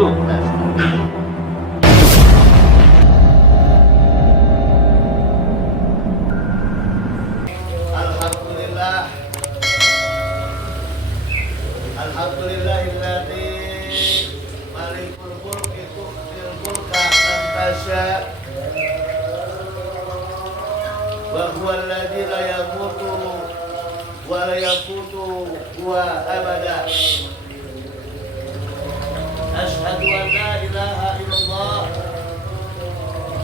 Alhamdulillah. Alhamdulillahilladzi malikul mulki tu'til mulka man tasya wa huwa alladzi la yamutu wa la yafutu huwa abada. Asyhadu an la ilaha illallah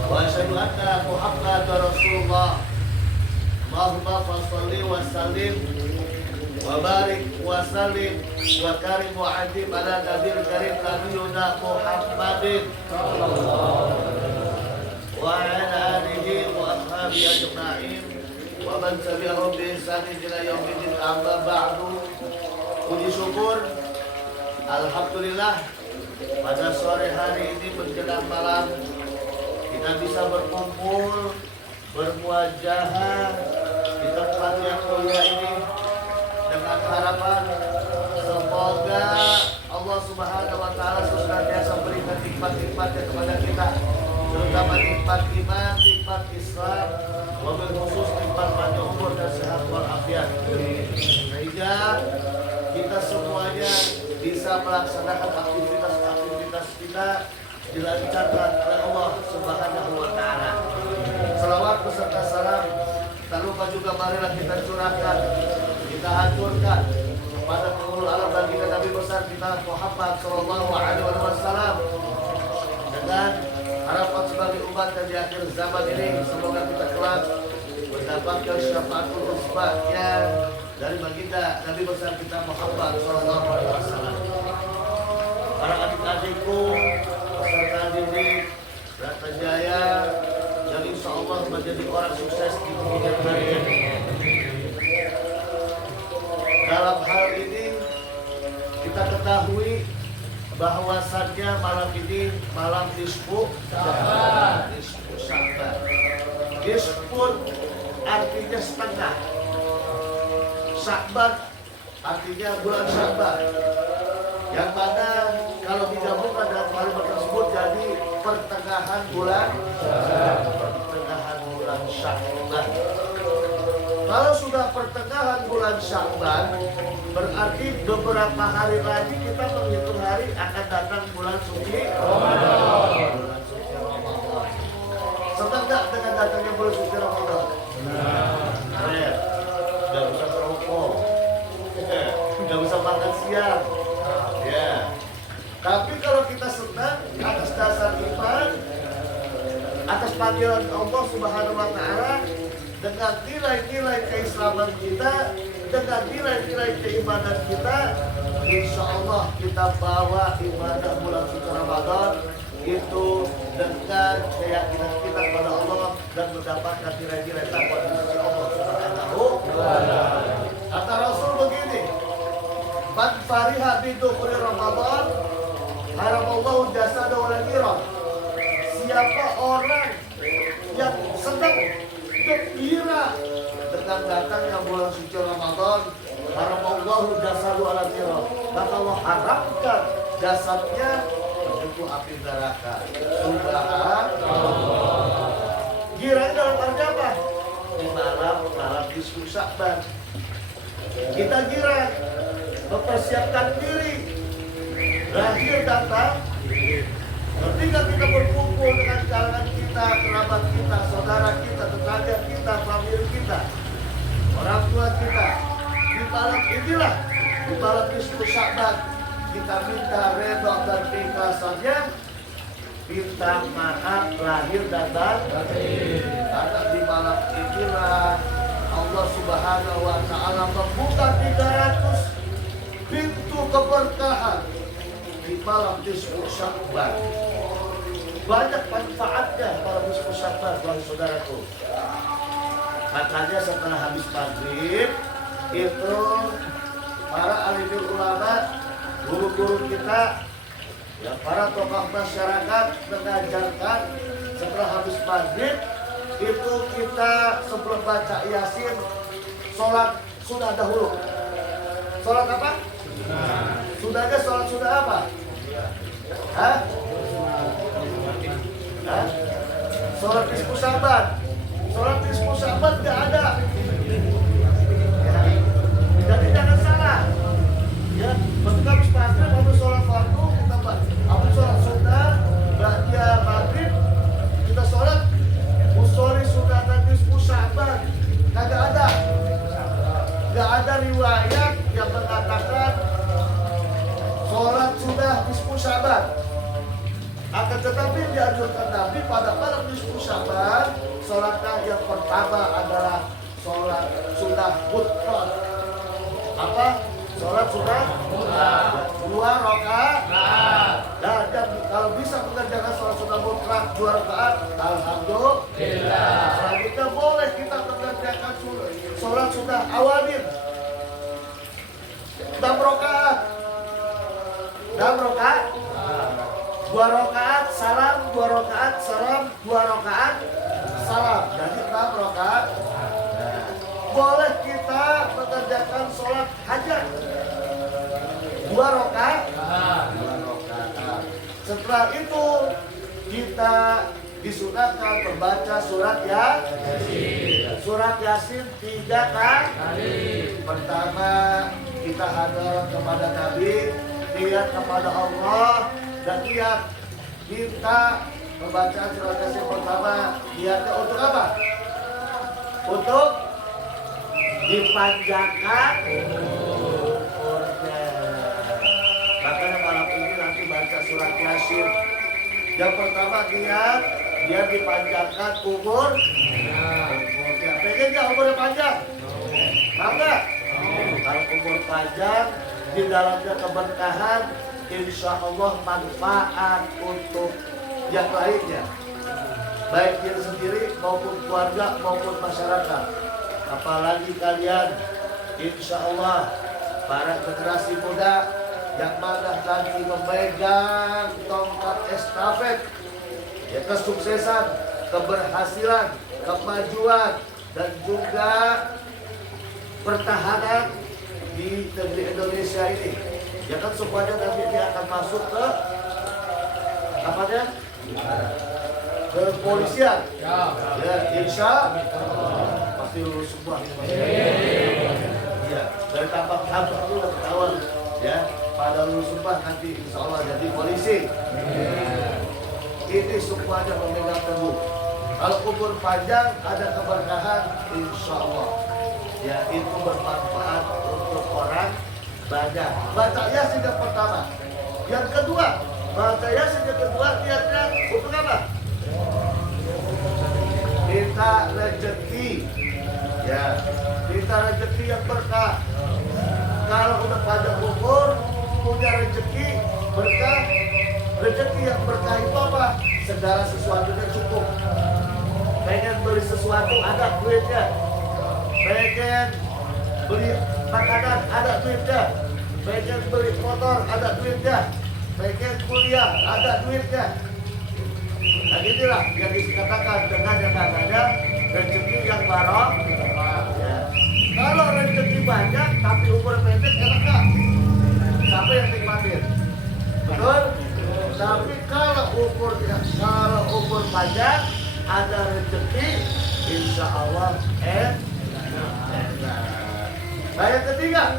wa asyhadu anna Muhammadar Rasulullah. Allahumma shalli wa sallim wa barik wa sallim wa karim wa adib ala nabiyil karim nabiyuna Muhammadin wa ala alihi wa ashabihi ajma'in wa man tabi'ahum bi ihsan ila yaumil amma ba'du. Puji syukur alhamdulillah, pada sore hari ini menjelang malam kita bisa berkumpul bermuajahah di tempat yang mulia ini dengan harapan semoga Allah Subhanahu wa taala senantiasa berikan nikmat-nikmatnya kepada kita, terutama nikmat iman, nikmat Islam, wabil khusus nikmat panjang umur dan sehat walafiat, sehingga kita semuanya bisa melaksanakan aktivitas-aktivitas kita dilancarkan oleh Allah Subhanahu wa taala. Salawat beserta salam tak lupa juga marilah kita curahkan, kita hancurkan pada penghulu alam baginda Nabi besar kita Muhammad sallallahu alaihi wasallam, dengan harapan sebagai umat di akhir zaman ini semoga kita kelak mendapatkan syafaatul uzma-nya dari baginda Nabi besar kita Muhammad sallallahu alaihi wasallam. Para adik-adikku peserta didik Brata Jaya yang insya Allah menjadi orang sukses di kemudian hari ini. Dalam hal ini kita ketahui bahwasannya malam ini malam nisfu Sya'ban. Nisfu artinya setengah. Sya'ban artinya bulan Sya'ban, yang mana kalau digabungkan dengan kalimat tersebut jadi pertengahan bulan Sya'ban. Kalau sudah pertengahan bulan Sya'ban, berarti beberapa hari lagi kita menghitung hari akan datang bulan suci Ramadan. Bulan suci Ramadan. Senang gak dengan datangnya bulan suci Ramadan? Nah, gak bisa merokok, gak bisa makan siang. Ya. Tapi kalau kita senang atas dasar iman, atas panggilan Allah Subhanahu wa taala, dengan nilai-nilai keislaman kita, dengan nilai-nilai keimanan kita, insya Allah kita bawa ibadah bulan suci Ramadan itu dengan keyakinan kita kepada Allah dan mendapatkan nilai-nilai takwa di sisi Allah Subhanahu wa taala. Kata Rasul begini, "Man fariha bidukhuli Ramadan, haramallahu jasadahu wal akhirah." Siapa orang yang senang gembira dengan datangnya bulan suci Ramadan, haramallahu jasadahu wal akhirah, maka Allah harapkan jasadnya menyentuh api neraka. Subhanallah. Gira dalam arti apa? Di malam nisfu Sya'ban kita gira mempersiapkan diri, lahir datang. Ketika kita berkumpul dengan kalangan kita, kerabat kita, saudara kita, tetangga kita, famili kita, orang tua kita, di malam inilah, di malam nisfu Sya'ban, kita minta redha dan keikhlasannya, minta maaf lahir dan batin. Karena di malam inilah Allah Subhanahu wa taala membuka 300 pintu keberkahan di malam nisfu Sya'ban. Banyak manfaatnya malam nisfu Sya'ban, bagi saudaraku. Makanya setelah habis maghrib itu para alimul ulama, guru-guru kita, ya para tokoh masyarakat mengajarkan setelah habis maghrib itu kita sebelum baca Yasin sholat sunnah dahulu. Sholat apa? Sunnahnya sholat sunnah apa? Hah? Hah? Sholat nisfu Sa'ban. Sholat nisfu Sa'ban nggak ada. Ya. Jadi jangan salah. Ya, ketika habis maghrib, habis sholat fardu, kita habis sholat sunnah, ba'da maghrib, kita sholat usholi sunatan nisfu Sa'ban. Kagak ada. Nggak ada riwayat yang mengatakan sholat sudah nisfu Sa'ban. Akan tetapi dianjurkan Nabi pada malam nisfu Sa'ban, sholatnya yang pertama adalah sholat sunnah mutlak. Apa? Sholat sunnah mutlak 2 rakaat. Dan kalau bisa mengerjakan sholat sunnah mutlak 2 rakaat, alhamdulillah. Selanjutnya boleh kita mengerjakan sholat sunnah awamin 6 rakaat. 6 rakaat. 2 rakaat salam, 2 rakaat salam, 2 rakaat salam. Jadi 6 rakaat. Boleh kita mengerjakan sholat hajat 2 rakaat. Setelah itu kita disunahkan membaca surat Yasin. Surat Yasin 3 kali. Pertama kita hadap kepada Nabi, niat kepada Allah, dan niat minta pembacaan surat Yasin pertama. Niatnya untuk apa? Untuk dipanjangkan umurnya. Makanya malam ini nanti baca surat Yasin. Yang pertama dia dipanjangkan umurnya. Pengen nggak umurnya panjang? Enggak? Kalau umur panjang, di dalamnya keberkahan, insya Allah manfaat untuk yang lainnya, baik diri sendiri maupun keluarga maupun masyarakat. Apalagi kalian, insya Allah para generasi muda yang mana nanti memegang tongkat estafet, ya, kesuksesan, keberhasilan, kemajuan, dan juga pertahanan di negeri Indonesia ini. Ya kan semuanya nanti dia akan masuk ke apanya? Ke kepolisian. Ya, insya Allah pasti lulus semua. Ya, dari tampak itu udah ketahuan, ya, pada lulus semua nanti insya Allah jadi polisi. Ini semuanya memegang teguh. Kalau umur panjang ada keberkahan, insya Allah. Ya, itu bermanfaat untuk orang banyak. Baca Yasin yang pertama. Yang kedua, baca Yasin yang kedua niatnya untuk apa? Minta rezeki. Ya, minta rezeki yang berkah. Kalau udah panjang umur, punya rezeki berkah. Rezeki yang berkah itu apa? Segala sesuatunya cukup. Pengen beli sesuatu ada duitnya. Pengen beli makanan ada duitnya. Pengen beli motor ada duitnya. Pengen kuliah ada duitnya. Nah inilah yang dikatakan dengan yang namanya rezeki yang barokah. Ya. Kalau rezeki banyak tapi umur pendek enak gak? Siapa yang nikmatin? Betul? Tapi kalau umur panjang ada rezeki, insya Allah Nah yang ketiga,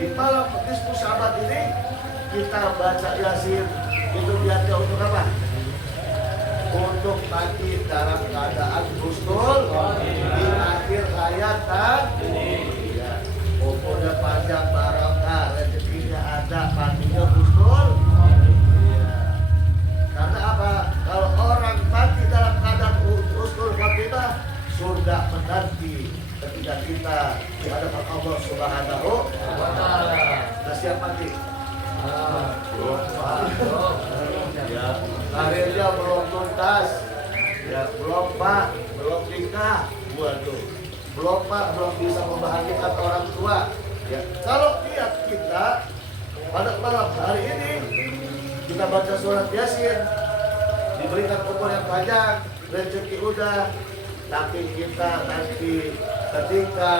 di malam nisfu Sa'ban ini kita baca Yasin. Itu niatnya untuk apa? Untuk mati dalam keadaan husnul di akhir hayat dan ya, umurnya panjang barokah, rezekinya ada, matinya husnul. Ya. Karena apa? Kalau orang mati dalam keadaan husnul khotimah, surga menanti ketika kita di hadapan Allah Subhanahu wa Ta'ala. Sudah siap mati? Ya, karirnya belum tuntas, ya, belum pak, belum nikah, waduh, belum pak, belum bisa membahagiakan orang tua. Ya, kalau niat kita pada malam hari ini kita baca surat Yasin, diberikan umur yang panjang, rezeki udah, tapi kita nanti ketika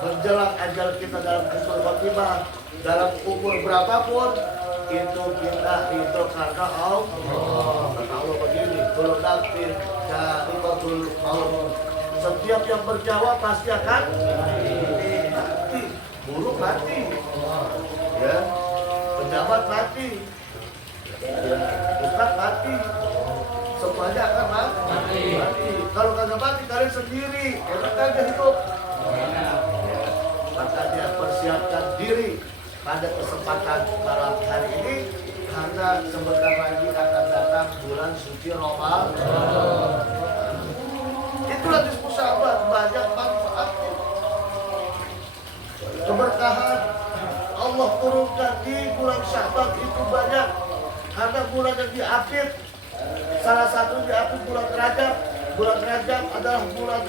menjelang ajal kita dalam husnul khotimah, dalam umur berapapun, itu kita itu karena Allah. Kata Allah begini, kalau nanti jadi maut, setiap yang berjawab pasti akan mati, buruk mati, ya, pejabat mati, ya, ustaz mati, semuanya akan mati. Kalau kagak mati kalian sendiri, enak aja hidup. Makanya persiapkan diri pada kesempatan malam hari ini, karena sebentar lagi akan datang bulan suci Ramadan. Itulah diskusi sahabat, banyak manfaatnya. Keberkahan Allah turunkan di bulan Sya'ban itu banyak, karena bulan yang diapit, salah satu diapit bulan Rajab. Bulan Rajab adalah bulan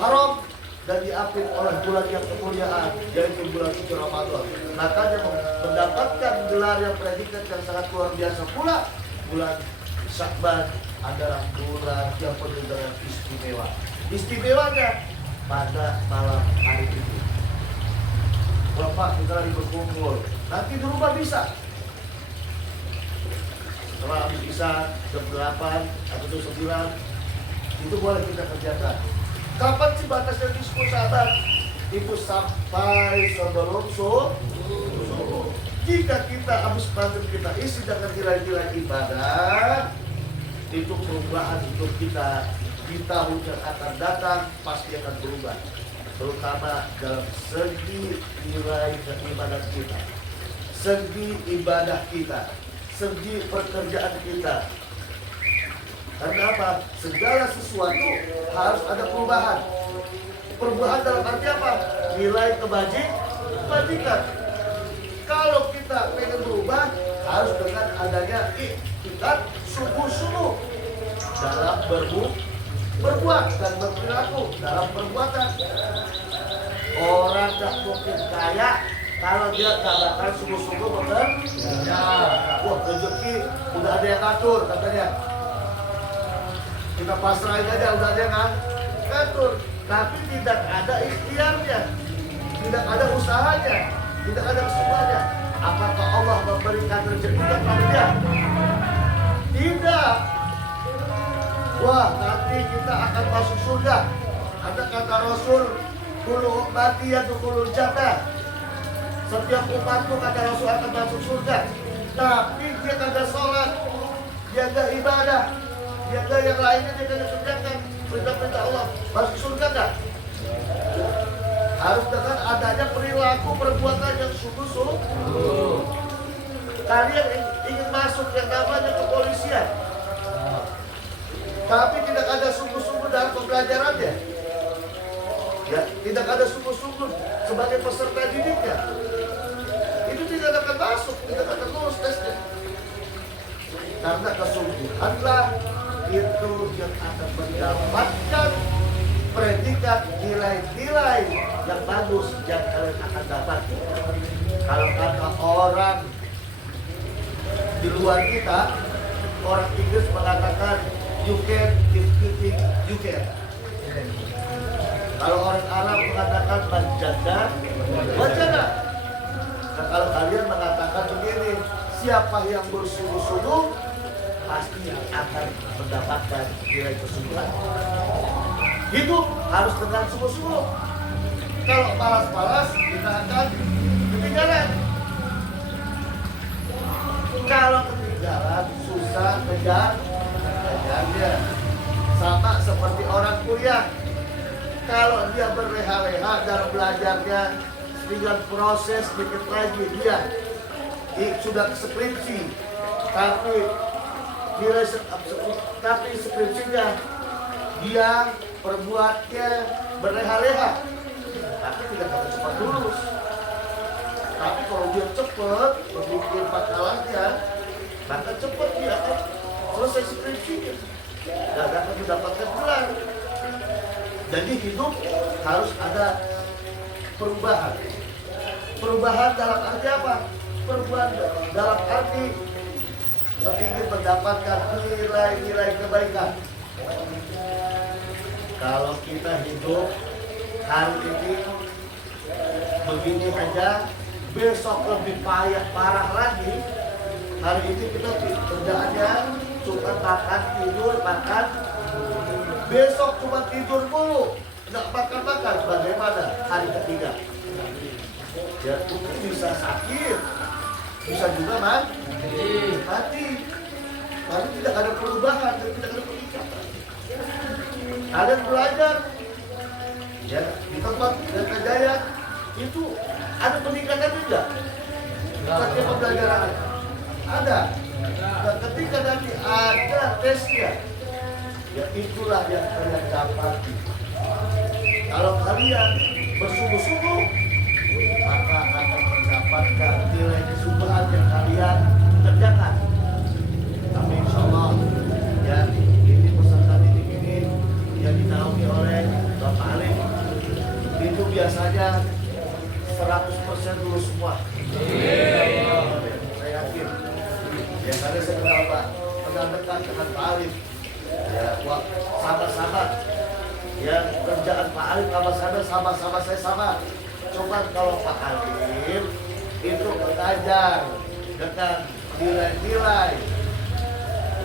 haram dan diapit oleh bulan yang kemuliaan, yaitu bulan suci Ramadan. Makanya mendapatkan gelar yang predikat yang sangat luar biasa pula, bulan Sya'ban adalah bulan yang penuh dengan istimewa. Istimewanya pada malam hari ini. Bapak kita lagi berkumpul, nanti di rumah bisa. Setelah habis isya jam 8 atau jam 9 itu boleh kita kerjakan. Kapan sih batasnya diskusi sahabat? Itu sampai sebelum subuh. Jika kita habis maghrib kita isi dengan nilai-nilai ibadah, itu perubahan hidup kita di tahun yang akan datang pasti akan berubah, terutama dalam segi nilai keimanan kita, segi ibadah kita, segi pekerjaan kita. Karena apa? Segala sesuatu harus ada perubahan. Perubahan dalam arti apa? Nilai kebajikan. Kalau kita pengen berubah, harus dengan adanya iktikat sungguh-sungguh dalam berbuat dan berperilaku dalam perbuatan. Orang tak mungkin kaya kalau dia tak bakal sungguh-sungguh bekerja. Wah, rezeki udah ada yang ngatur katanya. Kita pasrahin aja, udah ada yang ngatur. Tapi tidak ada ikhtiarnya, tidak ada usahanya, tidak ada kesemuanya. Apakah Allah memberikan rezeki kepada dia? Tidak. Wah, nanti kita akan masuk surga. Ada kata Rasul, kullu ummati yadkhulul jannah. Setiap umatku kata Rasul akan masuk surga. Tapi dia kagak sholat, dia kagak ibadah, dia kagak yang lainnya dia kagak kerjakan perintah-perintah Allah. Masuk surga enggak? Harus dengan adanya perilaku perbuatan yang sungguh-sungguh. Kalian ingin masuk yang namanya kepolisian, tapi tidak ada sungguh-sungguh dalam pembelajarannya, ya, tidak ada sungguh-sungguh sebagai peserta didiknya, itu tidak akan masuk, tidak akan lulus tesnya. Karena kesungguhanlah itu yang akan mendapatkan predikat nilai-nilai yang bagus yang kalian akan dapat. Kalau kata orang di luar kita, orang Inggris mengatakan you can if you think you can. Kalau orang Arab mengatakan manjada, manjada. Nah, kalau kalian mengatakan begini, siapa yang bersungguh-sungguh pasti akan mendapatkan nilai kesungguhan. Hidup harus dengan sungguh-sungguh. Kalau malas-malas kita akan ketinggalan. Kalau ketinggalan susah kejarnya. Sama seperti orang kuliah. Kalau dia berleha-leha dalam belajarnya, tinggal proses dikit lagi dia sudah skripsi, tapi skripsinya dia perbuatnya berleha-leha, tapi tidak akan cepat lulus. Tapi kalau dia cepat membuat makalannya, maka cepat dia akan selesai skripsinya dan akan mendapatkan gelar. Jadi hidup harus ada perubahan. Perubahan dalam arti apa? Perubahan dalam arti ingin mendapatkan nilai-nilai kebaikan. Kalau kita hidup hari ini begini aja, besok lebih parah lagi, hari ini kita kerjaannya cuma makan, tidur, makan. Besok cuma tidur mulu, nggak makan-makan. Bagaimana hari ketiga? Ya mungkin bisa sakit, bisa juga mati. Lalu tidak ada perubahan, tidak ada peningkatan. Kalian belajar, ya di tempat Data Jaya itu ada peningkatan juga. Ketika pembelajaran ada. Dan ketika nanti ada tesnya, ya itulah yang kalian dapati. Kalau kalian bersungguh-sungguh, maka akan mendapatkan nilai kesungguhan yang kalian kerjakan. Tapi insya Allah, ya ini peserta didik ini yang dinaungi oleh Bapak Alim itu biasanya 100% lulus semua. Saya yakin. Ya karena saya kenal Pak, kenal dekat dengan Pak Alim. Ya, sama-sama. Ya kerjaan Pak Alim sama-sama saya sama. Cuma kalau Pak Alim itu mengajar dengan nilai-nilai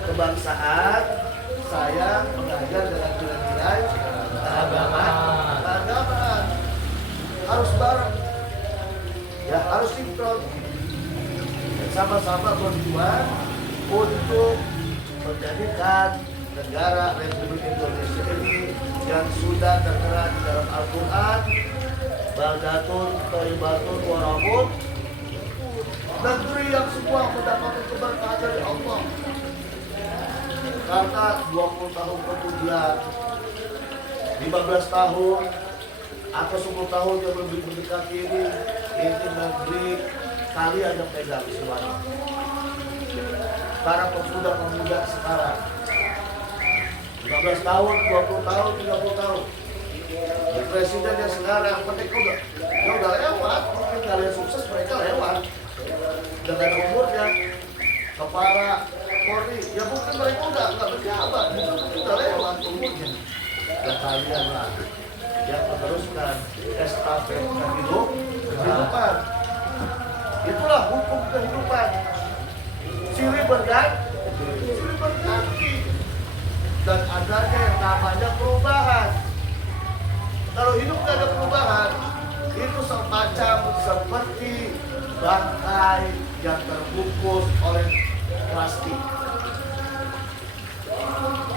kebangsaan, saya mengajar dengan nilai-nilai keagamaan. Harus bareng. Ya harus sinkron. Sama-sama berjuang untuk menjadikan negara Republik Indonesia ini yang sudah tertera di dalam Al-Quran, baldatun thayyibatun wa rabbun, negeri yang semua mendapatkan keberkahan dari Allah. Karena 20 tahun kemudian, 15 tahun atau 10 tahun yang lebih mendekati ini negeri kalian yang pegang semuanya. Para pemuda-pemuda sekarang 15 tahun, 20 tahun, 30 tahun. Presiden yang sekarang mereka udah lewat, mungkin kalian sukses mereka lewat dengan umurnya. Kepala Polri, ya mungkin mereka udah nggak berjabat, mungkin udah lewat umurnya. Dan kalian lah yang meneruskan estafet kehidupan. Itulah hukum kehidupan. Silih berganti. Dan adanya yang namanya perubahan. Kalau hidup tidak ada perubahan, itu semacam seperti bangkai yang terbungkus oleh plastik.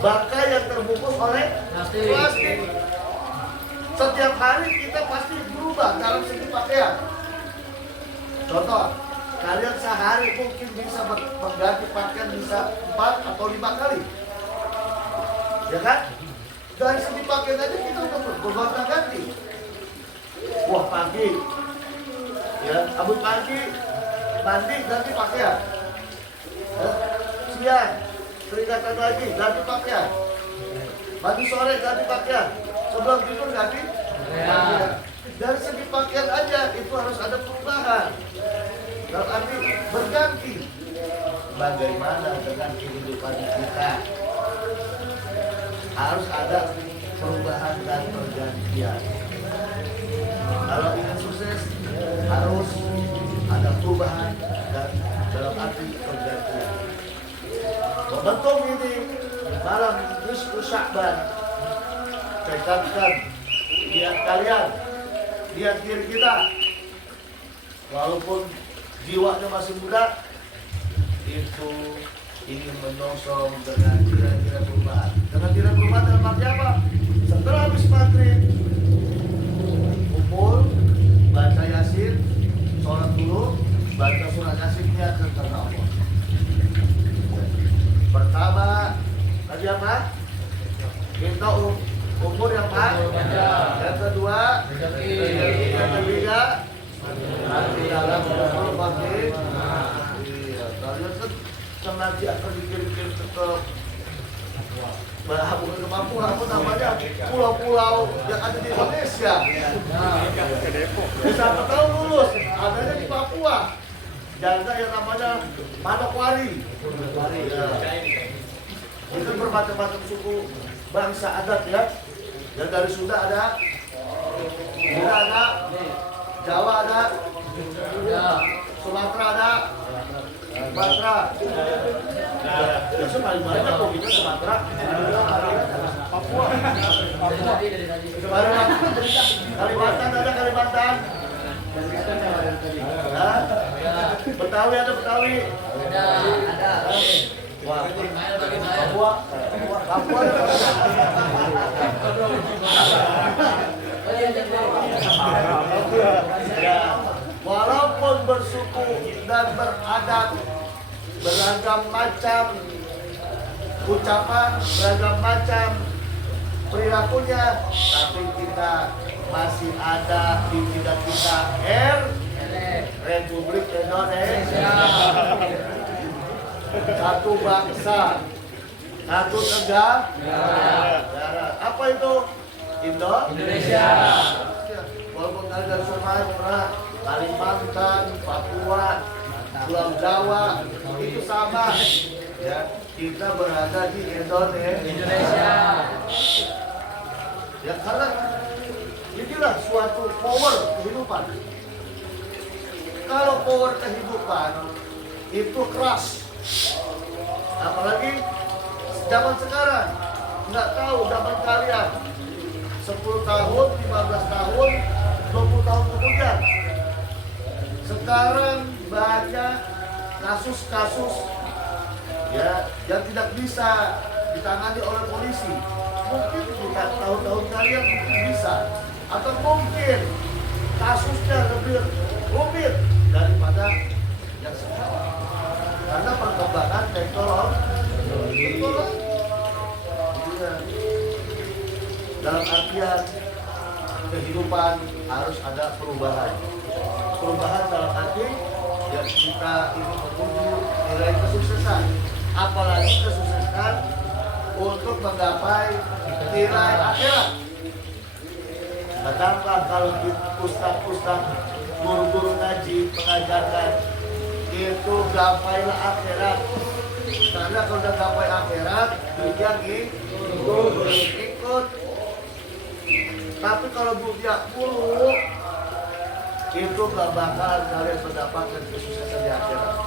Bangkai yang terbungkus oleh plastik. Setiap hari kita pasti berubah dalam segi pakaian. Contoh, kalian sehari mungkin bisa mengganti pakaian bisa 4 atau 5 kali. Ya kan? Dari segi pakaian aja kita udah bergonta-ganti. Wah pagi, ya, rambut pagi, mandi, ganti pakaian. Ya, siang, keringatan lagi, ganti pakaian. Mandi sore, ganti pakaian. Sebelum tidur, ganti pakaian. Dari segi pakaian aja, itu harus ada perubahan. Dalam arti berganti. Bagaimana dengan kehidupan kita? Harus ada perubahan dan pergantian. Kalau ingin sukses, harus ada perubahan dan dalam arti pergantian. Momentum ini malam nisfu Sya'ban, tekadkan niat kalian, niat diri kita, walaupun jiwanya masih muda, itu ingin menyongsong dengan kira-kira perubahan. Dengan kira perubahan dalam arti apa? Setelah habis maghrib, kumpul, baca Yasin, sholat dulu, baca surat Yasin, niatkan karena Allah. Pertama, tadi apa? Minta umur yang panjang. Yang kedua, yang ketiga, nanti dalam batin. Iya, kalian kan nanti akan dikirim-kirim ke bukan ke Papua, apa namanya, pulau-pulau yang ada di Indonesia. Siapa tahu lulus, adanya di Papua. Jaga yang namanya Manokwari. Ya. Itu bermacam-macam suku bangsa adat ya. Dan dari Sunda ada, Sunda ada, Jawa ada, Sumatera ada, Sumatera. Ya paling banyak kok kita Sumatera. Papua. Kalimantan ada Kalimantan. Betawi ada Betawi. Ada. Wah, Papua. Papua ada. Ya, walaupun bersuku dan beradat, beragam macam ucapan, beragam macam perilakunya, tapi kita masih ada di tidak kita Republik Indonesia. Satu bangsa, satu negara. Apa itu? Indonesia. Walaupun ada Sumatera, Kalimantan, Papua, Pulau Jawa, itu sama. Ya, kita berada di Indonesia. Ya karena inilah suatu power kehidupan. Kalau power kehidupan itu keras, apalagi zaman sekarang, nggak tahu zaman kalian 10 tahun, 15 tahun, 20 tahun kemudian. Sekarang banyak kasus-kasus ya yang tidak bisa ditangani oleh polisi. Mungkin tidak tahun-tahun kalian mungkin bisa, atau mungkin kasusnya lebih rumit daripada yang sekarang. Karena perkembangan teknologi. Dalam artian kehidupan harus ada perubahan. Perubahan dalam arti ya kita ini menuju nilai kesuksesan. Apalagi kesuksesan untuk menggapai nilai akhirat. Betapa kalau ustaz-ustaz, guru-guru ngaji mengajarkan itu gapailah akhirat. Karena kalau udah gapai akhirat, dunia ikut. Tapi kalau dunia mulu, itu gak bakal kalian mendapatkan kesuksesan di akhirat.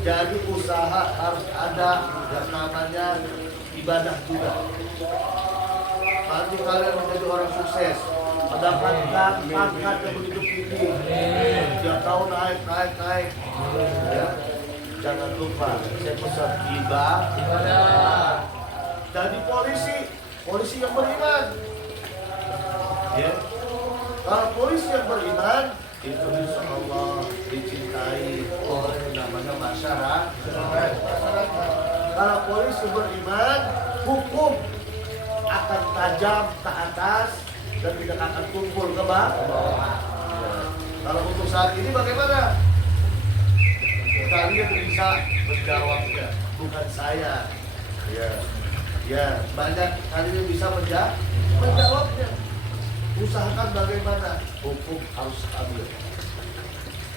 Jadi usaha harus ada yang namanya ibadah juga. Nanti kalian menjadi orang sukses, mendapatkan pangkat yang begitu tinggi, tiap tahun naik. Ya. Jangan lupa, saya pesan ibadah. Jadi polisi yang beriman. Ya. Kalau polisi yang beriman, itu insya Allah dicintai oleh namanya masyarakat. Kalau polisi beriman, hukum akan tajam ke atas dan tidak akan kumpul ke bawah. Kalau untuk saat ini bagaimana? Kalian bisa menjawabnya, bukan saya. Ya, banyak kalian bisa menjawabnya. Usahakan bagaimana hukum harus stabil.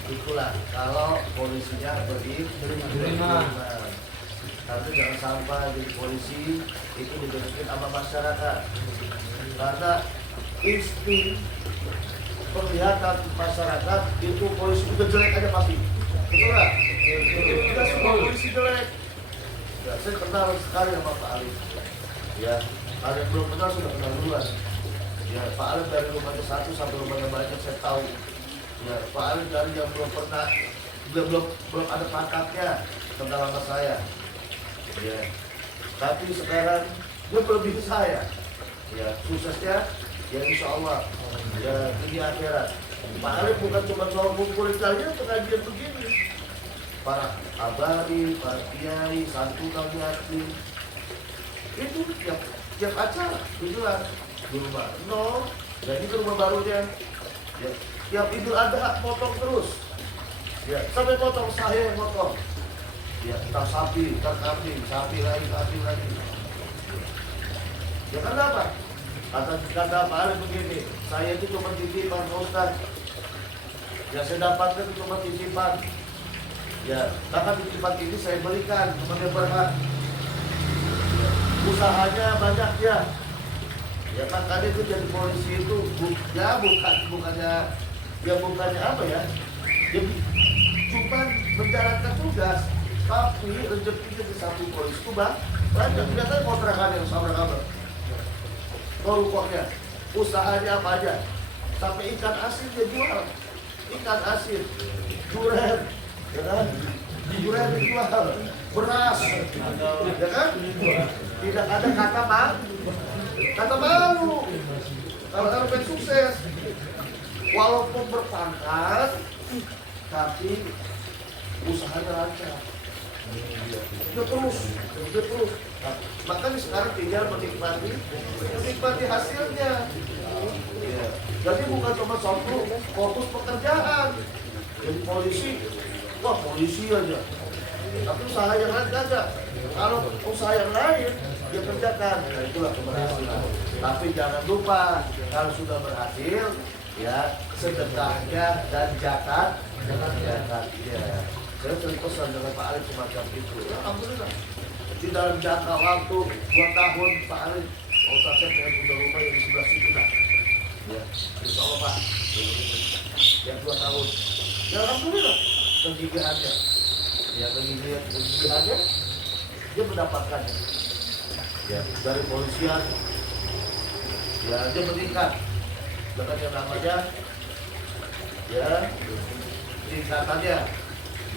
Itulah kalau polisinya beriman. Tapi jangan sampai jadi polisi itu dibenci sama masyarakat. Karena insting penglihatan masyarakat itu polisi itu jelek aja pasti. Betul nggak? Kita semua polisi jelek. Ya, saya kenal sekali sama Pak Alif. Ya, ada yang belum kenal sudah kenal duluan. Ya, Pak Alif dari rumahnya 1 sampai rumahnya banyak saya tahu. Ya, Pak Alif dari yang belum pernah, belum ada pangkatnya kenal sama saya. Ya, tapi sekarang dia lebih ke saya. Ya, suksesnya ya insya Allah. Ya, di akhirat. Pak Alif bukan cuma soal ngumpulin kalian pengajian begini. Para abadi, para kiai, santunan yatim, itu tiap acara digelar di rumah. No, jadi ke rumah barunya. Ya, tiap Idul Adha potong terus. Ya, sampai potong saya yang potong. Ya, entah sapi, entah kambing, sapi lagi. Ya karena apa? Kata Pak Alif begini, saya itu cuma titipan Ustaz. Ya saya dapatkan itu cuma titipan. Ya, bahkan titipan ini saya berikan kepada yang berhak. Ya, usahanya banyak ya. Ya makanya itu jadi polisi itu bukannya apa ya? Jadi cuma menjalankan tugas, tapi rezekinya di samping polis itu banyak. Lihat kontrakan yang sama kabar, pokoknya usahanya apa aja, sampai ikan asin dia jual, ikan asin, durian, ya kan? Durian dijual, beras, ya kan? Tidak ada kata malu. Kalau pengen sukses, walaupun berpangkat, tapi usahanya lancar. Dia terus. Nah, makanya sekarang tinggal menikmati hasilnya. Ya. Jadi bukan cuma satu fokus pekerjaan. Jadi polisi, wah polisi aja. Tapi usaha yang lain ada. Kalau usaha yang lain dia kerjakan, nah itulah keberhasilan. Tapi jangan lupa kalau sudah berhasil, ya sedekahnya dan zakat. Ya. Saya sering pesan dengan Pak Alif semacam itu. Ya alhamdulillah. Di dalam jangka waktu 2 tahun Pak Alif, Ustaz saya pengen punya rumah yang di sebelah situ lah. Ya, insya Allah Pak. Yang 2 tahun. Ya alhamdulillah. Kegigihannya. Ya kegigihannya dia mendapatkannya. Ya dari polisian. Ya dia meningkat dengan yang namanya ya tingkatannya,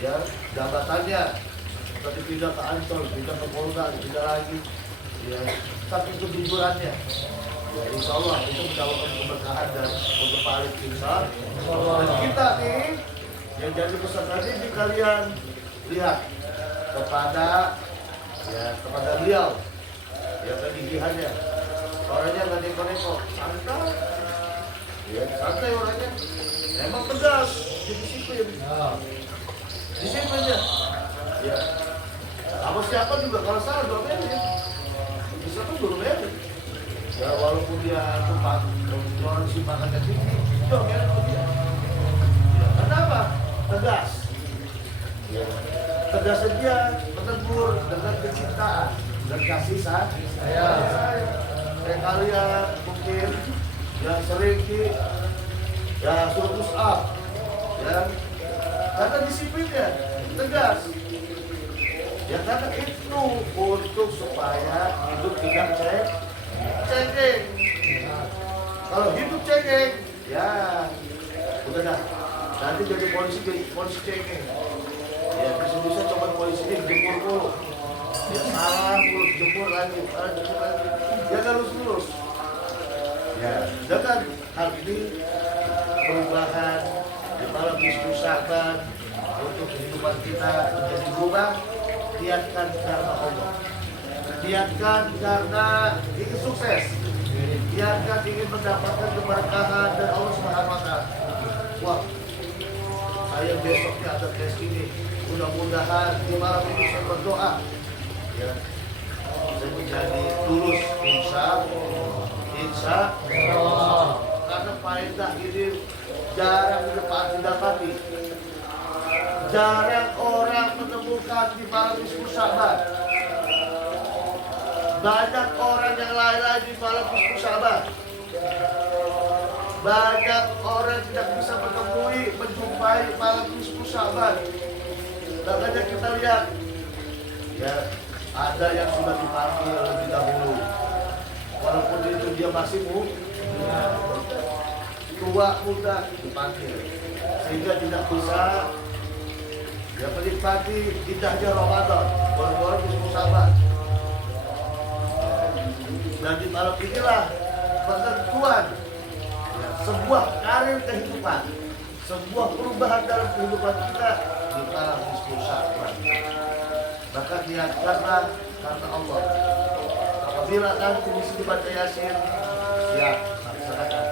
ya jabatannya, tadi pindah ke Ancol, pindah ke Polda, pindah lagi, ya tapi kejujurannya, ya insya Allah itu mendapatkan keberkahan dan keberpaling insya Allah. Dan kita nih yang jadi peserta ini kalian lihat kepada beliau, ya kegigihannya, orangnya nggak neko-neko, santai, ya santai orangnya, emang tegas, disiplin. Disiplinnya, ya. Sama siapa juga kalau salah domelin, bisa tuh domelin. Ya walaupun dia tumpah, orang simpakannya tinggi, domelin ke dia. Ya, kenapa? Tegas. Ya. Tegasnya dia menegur dengan kecintaan dan kasih sayang. Kayak kalian mungkin yang sering suruh push up, ya. Karena disiplinnya tegas. Ya karena itu untuk supaya hidup tidak cengeng. Kalau hidup cengeng, ya udah dah. Nanti jadi polisi cengeng. Ya bisa coba polisinya jemur mulu. Ya salah mulu, jemur lagi. Jangan lurus. Ya, dengan hal ini perubahan di malam Ismu Sya'ban untuk kehidupan kita menjadi berubah. Niatkan karena Allah, niatkan karena ingin sukses, niatkan ingin mendapatkan keberkahan dari Allah Subhanahu wa Ta'ala. Wah, saya besoknya ada tes ini, mudah-mudahan di malam ini saya berdoa, ya, saya menjadi lulus, insya Allah. Karena faedah ini jarang didapati. Jarang orang menemukan di malam Ismu Sya'ban. Banyak orang yang lalai di malam Ismu Sya'ban. Banyak orang tidak bisa menjumpai malam Ismu Sya'ban. Makanya kita lihat, ya ada yang sudah dipanggil lebih dahulu. Walaupun itu dia masih tua muda dipanggil, sehingga tidak bisa ya menikmati indahnya Ramadan, baru-baru Ismu Sya'ban. Dan di malam inilah penentuan ya, sebuah karir kehidupan, sebuah perubahan dalam kehidupan kita di malam Ismu Sya'ban. Maka niatkanlah karena Allah. Apabila nanti di sini baca Yasin, ya laksanakan.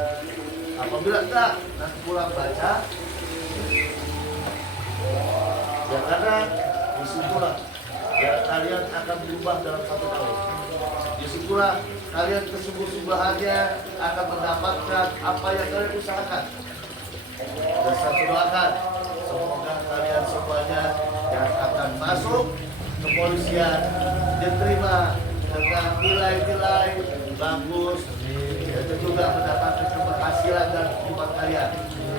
Apabila enggak, nanti pulang baca. Ya karena disitulah ya kalian akan berubah dalam 1 tahun. Disitulah kalian kesungguh-sungguhannya akan mendapatkan apa yang kalian usahakan. Dan saya doakan semoga kalian semuanya yang akan masuk kepolisian diterima dengan nilai-nilai bagus, dan juga mendapatkan keberhasilan dan kehidupan kalian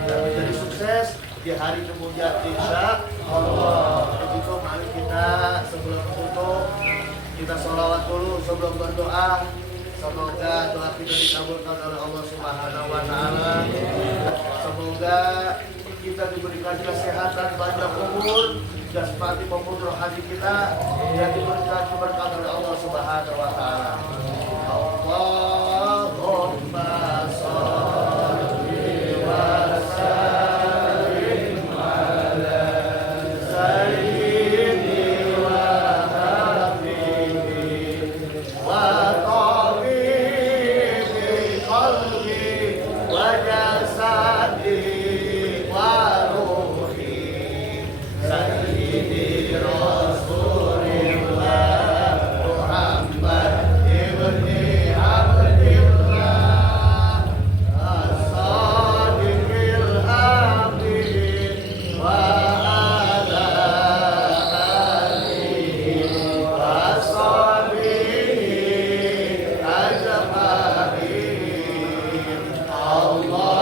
dan menjadi sukses di hari kemudian insya Allah. sebelum berdoa, semoga doa kita dikabulkan oleh Allah Subhanahu wa Ta'ala. Semoga kita diberikan kesehatan, banyak umur, jasmani maupun rohani kita, dan diberikan keberkahan oleh Allah Subhanahu wa Ta'ala. Allahumma sholli wa sallim ala sayyidi wa habibi wa tabibi qalbi wa jasadi wa ruhi sayyidi Rasulillah Muhammad ibni Abdillah as-sadiqil amin wa ala alihi wa sahbihi ajma'in.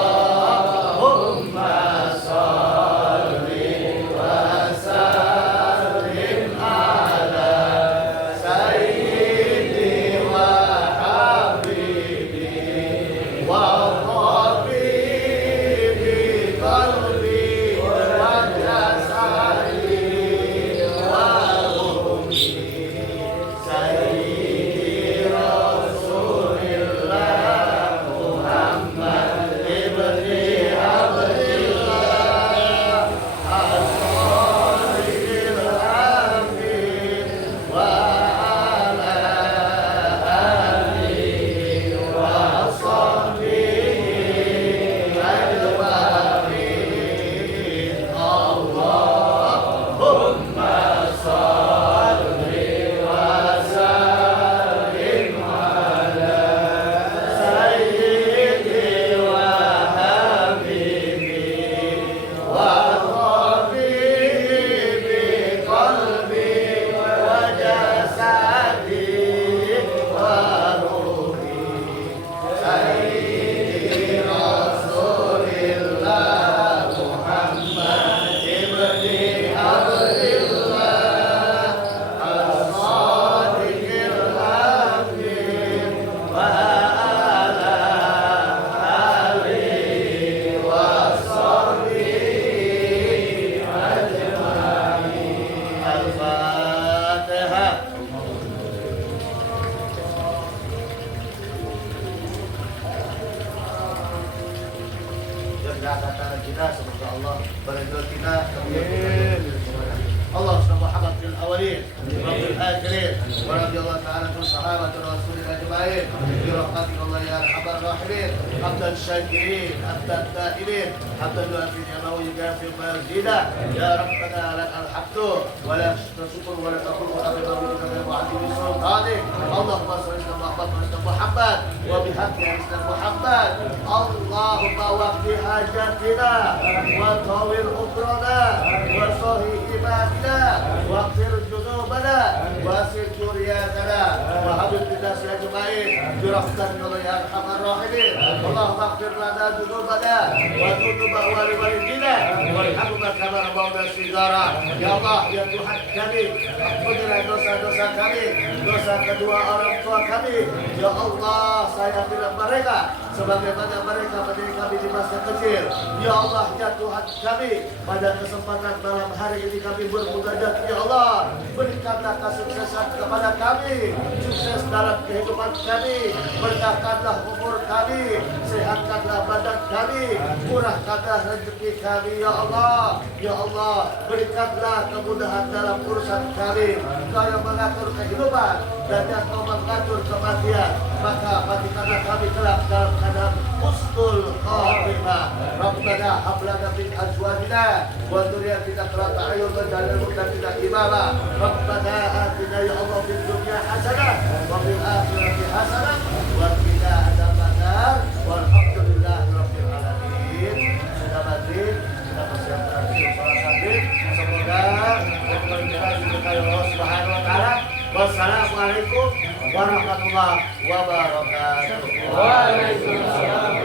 Allahumma sholli wa sallim ala sayyidi wa habibi wa tabibi qalbi wa jasadi wa ruhi sayyidi Rasulillah Muhammad ibni Abdillah as-sadiqil amin wa ala alihi wa sahbihi ajma'in. Allahumma sholli wa sallim ala sayyidi wa habibi wa tabibi qalbi wa jasadi wa ruhi sayyidi Rasulillah Muhammad ibni Abdillah as-sadiqil amin wa ala alihi wa sahbihi ajma'in. Al-Fatihah. Jaga kata kita, semoga Allah meridhoi kita. Allah Muhammad fil awalin wa fil akhirin wa radhiyallahu ta'ala an sahabati rasulil ajma'in bi rahmatillah ya arhamar rahimin. Hamdan syakirin, hamdan ta'imin, hamdan yu'afin yamahu yugafi marjida ya rabbana lakal hamdu wa la syukur wa la taqul wa la taqul wa la mu'adimi sultani. Allahumma salli ala Muhammad wa ala Muhammad wa bihaqqi ala Muhammad. Allahumma waqti hajatina wa tawil umrana wa sahih ibadina واغفر ذنوبنا واسر ذرياتنا وهب الناس اجمعين برحمتك يا ارحم الراحمين. اللهم اغفر لنا ذنوبنا وذنوب والدينا وارحمنا كما ربونا صغارا. Ya Allah, ya Tuhan kami, ampunilah dosa-dosa kami, dosa kedua orang tua kami. Ya Allah, sayangilah mereka sebagaimana mereka mendidik kami di masa kecil. Ya Allah, ya Tuhan kami, pada kesempatan malam hari ini kami bermunajat. Ya Allah, berikanlah kesuksesan kepada kami, sukses dalam kehidupan kami, berkahkanlah umur kami, sehatkanlah badan kami, murahkanlah rezeki kami. Ya Allah, ya Allah, berikanlah kemudahan dalam urusan kami. Kau yang mengatur kehidupan dan yang kau mengatur kematian, maka matikanlah kami kelak dalam keadaan husnul khatimah. Rabbana hab lana min azwajina wa dhurriyyatina qurrata a'yun waj'alna lil muttaqina imama. Rabbana atina ya Allah fid dunya hasanah wa fil akhirati hasanah wa qina adzabannar. Walhamdulillahi rabbil alamin. Sudah maghrib, kita persiapkan sholat maghrib. Semoga kita diberkahi Allah Subhanahu wa taala. Wassalamualaikum warahmatullahi wabarakatuh. Waalaikumsalam.